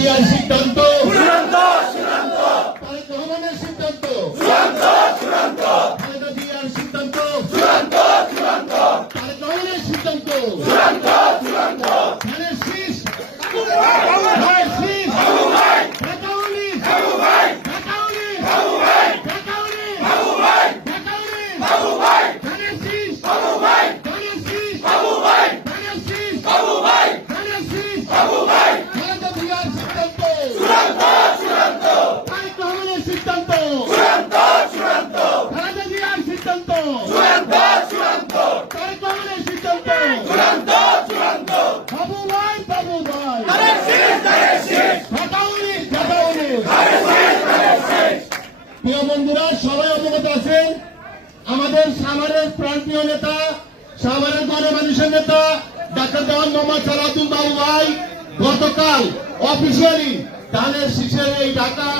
জিয়ার সিদ্ধান্ত। তারেক রহমানের সিদ্ধান্ত খালেদা জিয়ার সিদ্ধান্ত তারেক রহমানের সিদ্ধান্ত ধানের শীষ ধানের শীষ Dhaka police Dhaka police Dhaka police Dhaka police ধানের শীষ ধানের শীষ ধানের শীষ ধানের শীষ খালেদা জিয়ার সিদ্ধান্ত তারেক রহমানের সিদ্ধান্ত খালেদা জিয়ার সিদ্ধান্ত তারেক রহমানের সিদ্ধান্ত বাবু ভাই বাবু ভাই ঢাকা পুলিশ ঢাকা পুলিশ প্রিয় বন্ধুরা সবাই অবগত আছেন? আমাদের সাভারের প্রান্তীয় নেতা সাভারের গণমানুষের নেতা ডাক্তার দেওয়ান মোহাম্মদ সালাদুল বাবু ভাই গতকাল অফিসিয়ালি ধানের শীষের এই ঢাকা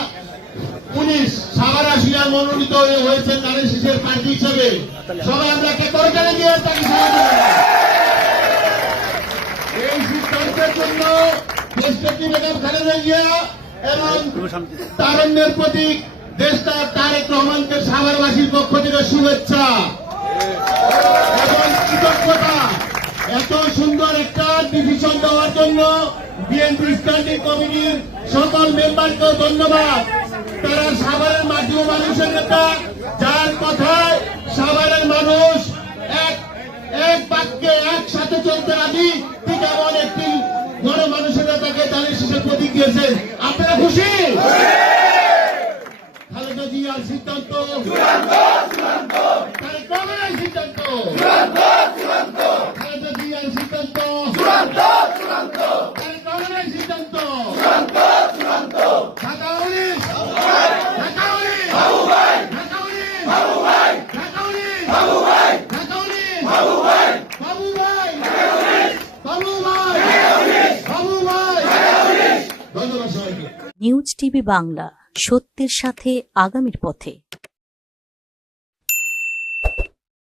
পুলিশ সাভার আসিয়া মনোনীত হয়েছে ধানের শীষের প্রার্থী হিসেবে। সবাই আমরা একটা করকারে দিয়ে তাকে এই সিদ্ধান্তের জন্য দেশনেত্রী বেগম খালেদা জিয়া এবং তারণ্যের প্রতীক দেশটা তারেক রহমানকে সাভারবাসীর পক্ষ থেকে শুভেচ্ছা। কৃতজ্ঞতা এত সুন্দর একটা ডিসিশন দেওয়ার জন্য বিএনপি স্ট্যান্ডিং কমিটির সকল মেম্বারকে ধন্যবাদ। তারা সাভারের ও মানুষের নেতা যার কথায় সাভারের মানুষ এক এক বাক্যে একসাথে চলতে রাজি, ঠিক এমন একটি গণমানুষের নেতাকে তাদের শেষের প্রতীক আপনারা খুশি খালেদা জিয়ার সিদ্ধান্ত তারেক রহমানের সিদ্ধান্ত খালেদা জিয়ার সিদ্ধান্ত তারেক রহমানের সিদ্ধান্ত Dhaka police Dhaka police Dhaka police Dhaka police Dhaka police বাবু ভাই বাবু ভাই বাবু ভাই ধন্যবাদ সবাইকে। News TV Bangla. সত্যের সাথে আগামীর পথে।